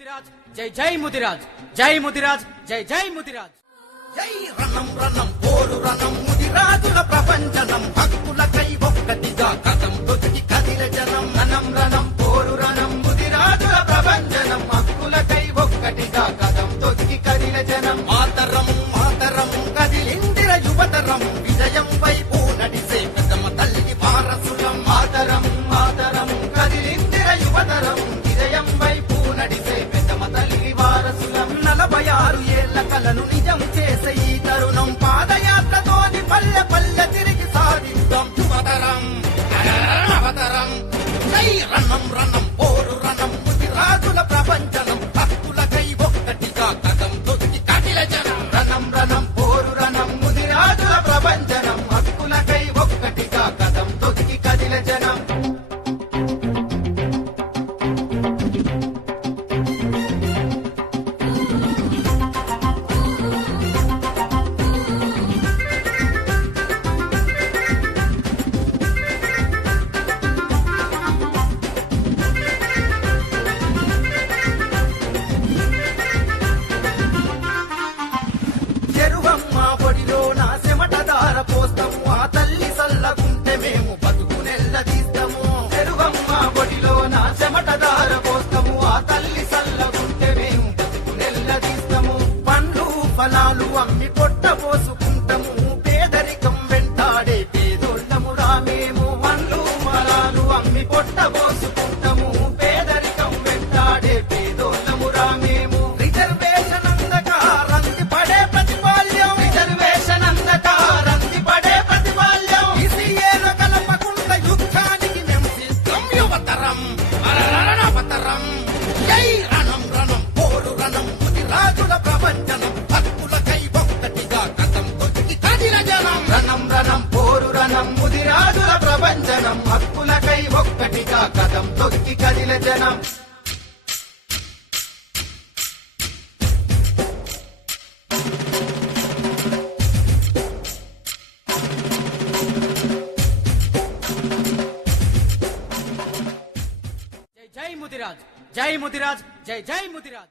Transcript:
ముదిరాజ్ జై జై ముదిరాజ్ జై ముదిరాజ్ జై జై ముదిరాజ్ జై రణం రణం పోరు రణం ముదిరాజుల ప్రపంచనం హక్కులకై ఒక్కటిగా కథం తొచ్చి కదిల జనం రణం రణం పోరు రణం ముదిరాజుల ప్రపంచనం హక్కులకై ఒక్కటిగా కథం తొచ్చి కదిల జనం మాతరం మాతరం కదిలిందిర యువతరం విజయం వైపు నడిసే ప్రథమ తల్లి వారసులం మాతరం మాతరం కదిలిందిర యువతరం విజయం వైపు నడిసే ప్రథమ తల్లి వారసులం 46 ఏళ్ల కలను నిజం చేసే ఈ తరుణం పాదయాత్రతోని పల్లె పల్లె తిరిగి సాధిద్దాం యువతరం అవతరం జై రణం రణం పోరు రణం ముదిరాజుల ప్రపంచనం హక్కులకై ఒక్కటిగా కథం తొక్కి కదిల జనం రణం రణం పోరు రణం ముదిరాజుల ప్రపంచనం హక్కులకై ఒక్కటిగా కథం తొక్కి కదిల జనం చెరువమ్మ ఒడిలో నా చెమటదార పోస్తాము ఆ తల్లి సల్లగుంటే మేము బతుకునెల్ల తీస్తాము చెరువమ్మ ఒడిలో నా చెమటదార పోస్తాము ఆ తల్లి సల్లగుంటే మేము బతుకునెల్ల తీస్తాము పండ్లు ఫలాలు అమ్మి పొట్ట పోసుకుంటాము పేదరికం వెంటాడే పేదోళ్ళము రామేము పండ్లు ఫలాలు అమ్మి పొట్ట పోసుకుంటాము పేదరికం వెంటాడే పేదోళ్ళము రామేము రిజర్వేషన్ అందక రంది పడే ప్రతిపాల్యం రిజర్వేషన్ అందక రంది పడే ప్రతిపాల్యం ఈసీఏలో కలపకుండా యుద్ధానికి మేము సిద్ధం యువతరం అవతరం జై రణం రణం పోరు రణం ముదిరాజుల ప్రపంచనం హక్కులకై ఒక్కటిగా కథం తొక్కి కదిల జనం రణం రణం పోరు రణం ముదిరాజుల ప్రపంచనం హక్కులకై ఒక్కటిగా కథం తొక్కి కదిల జనం జై జై ముదిరాజ్ జై ముదిరాజ్ జై జై ముదిరాజ్